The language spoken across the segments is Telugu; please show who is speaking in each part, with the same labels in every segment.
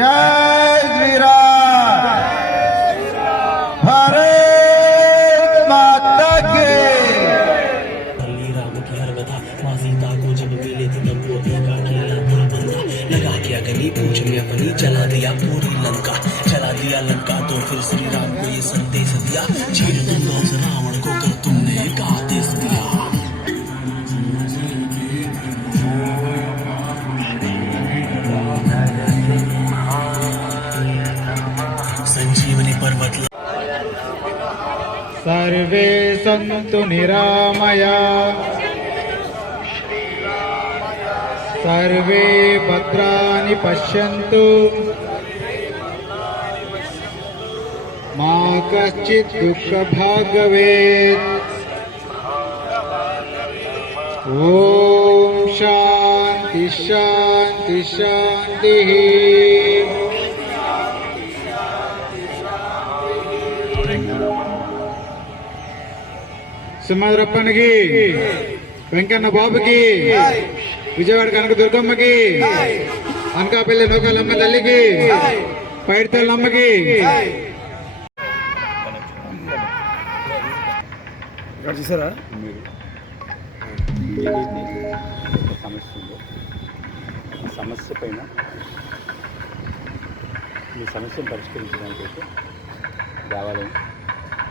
Speaker 1: जय श्री राम माता
Speaker 2: के। राम की हर बता माँ सीता को जब मिले थे तब वो देखा खेला बुरा बंदा। लगा के अगली पूछ में अपनी, चला दिया पूरी लंका। चला दिया लंका तो फिर श्री राम को ये संदेश दिया चीर तुम रावण को कर
Speaker 3: तुम सन्तु निरामया। सर्वे भद्राणि पश्यन्तु। मा कश्चित् दुःखभाग् ॐ शान्ति शान्ति शान्तिः। సింహాద్రప్పనికి వెంకన్న బాబుకి విజయవాడ కనక దుర్గమ్మకి అనకాపల్లి నౌకలమ్మ తల్లికి పైడితల్లమ్మకి.
Speaker 4: చూసారా? మీరు సమస్య ఉందో సమస్య పైన మీ సమస్యను పరిష్కరించడానికి అయితే దేవాలయం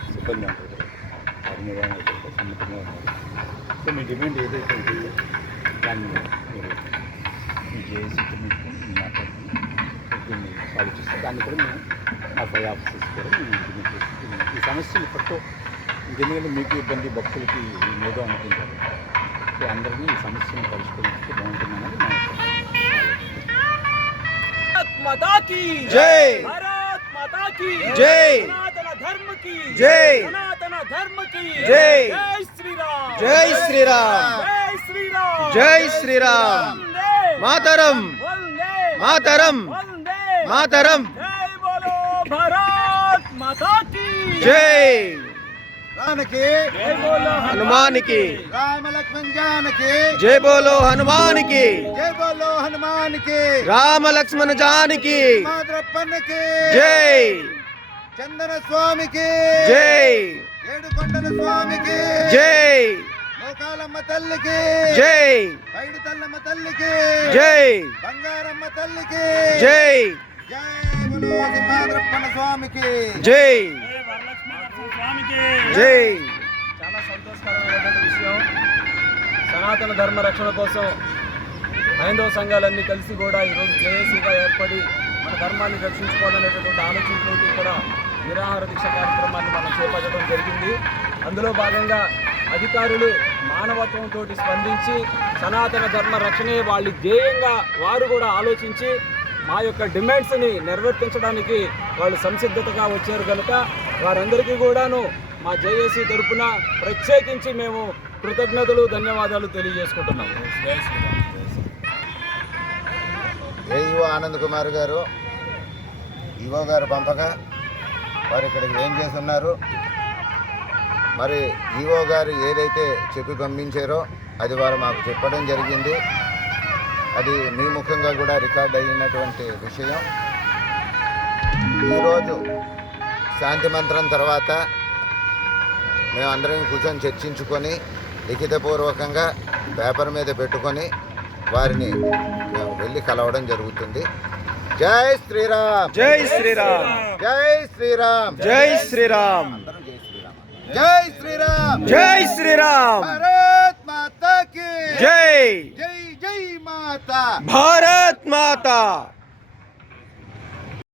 Speaker 4: సిబ్బంది ఉంటుంది వారి నిర్వహణ అయితే సమ్మతంగా ఉన్నారు సో మీ డిమాండ్ ఏదైతే ఉంటుందో దాన్ని మీరు మీ జేఏసీతో మీకు మాట్లాడుకుని దీన్ని సాల్వ్ చేస్తే దాన్ని కూడా మేము మా పై ఆఫీసెస్ కూడా మేము ఇంప్లిమెంట్ చేస్తున్నాం ఈ సమస్యలు ఇప్పటితో ఎందుకంటే మీకు ఇబ్బంది భక్తులకి ఏదో అనుకుంటారు సో అందరినీ ఈ సమస్యను పరిష్కరిస్తే బాగుంటుందన్నది నా యొక్క ఆలోచన.
Speaker 5: माता की
Speaker 1: జై
Speaker 5: भारत माता की
Speaker 1: जय।
Speaker 5: सनातन धर्म की
Speaker 1: जय।
Speaker 5: ధర్మకి జై శ్రీరామ్
Speaker 1: జై శ్రీరామ్
Speaker 5: జై శ్రీరామ్
Speaker 1: జై శ్రీరామ్ మాతరం మాతరం మాతరం జై హనుమానికి
Speaker 3: రామ లక్ష్మణ్ జానకి
Speaker 1: జై బోలో హనుమానికి
Speaker 3: జై బోలో హనుమానికి
Speaker 1: రామ లక్ష్మణ జానకి జై
Speaker 3: చందన స్వామికి
Speaker 1: జై.
Speaker 3: ఏడుకొండల స్వామికి
Speaker 1: జై.
Speaker 3: నౌకాలమ్మ తల్లికి.
Speaker 1: జై.
Speaker 3: పైడి తల్లమ్మ తల్లికి.
Speaker 1: జై.
Speaker 3: బంగారమ్మ తల్లికి.
Speaker 1: జై.
Speaker 3: జై బోలో సింహాద్రప్పన్న స్వామికి
Speaker 1: జై జై.
Speaker 5: చాలా సంతోషకరమైనటువంటి విషయం. సనాతన ధర్మ రక్షణ కోసం హైందవ సంఘాలన్నీ కలిసి కూడా ఈరోజు జేఏసీగా ఏర్పడి మన ధర్మాన్ని రక్షించుకోవాలనేటటువంటి ఆలోచనతో కూడా నిరాహార దీక్ష కార్యక్రమాన్ని మనం చేపట్టడం జరిగింది. అందులో భాగంగా అధికారులు మానవత్వంతో స్పందించి సనాతన ధర్మ రక్షణే వాళ్ళు ధ్యేయంగా వారు కూడా ఆలోచించి మా యొక్క డిమాండ్స్ని నెరవేర్తించడానికి వాళ్ళు సంసిద్ధతగా వచ్చారు కనుక వారందరికీ కూడాను మా జేఏసీ తరఫున ప్రత్యేకించి మేము కృతజ్ఞతలు ధన్యవాదాలు తెలియజేసుకుంటున్నాము
Speaker 1: ఏఈఓ ఆనంద్ కుమార్ గారు. ఈవో గారు పంపగా వారు ఇక్కడికి ఏం చేస్తున్నారు? మరి ఈవో గారు ఏదైతే చెప్పి పంపించారో అది వారు మాకు చెప్పడం జరిగింది. అది మీ ముఖంగా కూడా రికార్డ్ అయినటువంటి విషయం. ఈరోజు శాంతి మంత్రం తర్వాత మేమందరం కూర్చొని చర్చించుకొని లిఖితపూర్వకంగా పేపర్ మీద పెట్టుకొని వారిని మేము వెళ్ళి కలవడం జరుగుతుంది. జై శ్రీరామ్.
Speaker 3: జై శ్రీరామ్.
Speaker 1: జై శ్రీరామ్.
Speaker 3: జై శ్రీరామ్.
Speaker 1: అందరూ జై శ్రీరామ్. జై శ్రీరామ్.
Speaker 3: జై శ్రీరామ్
Speaker 1: భారత్ మాతా కి
Speaker 3: జై.
Speaker 1: జై జై మాతా.
Speaker 3: భారత్ మాతా.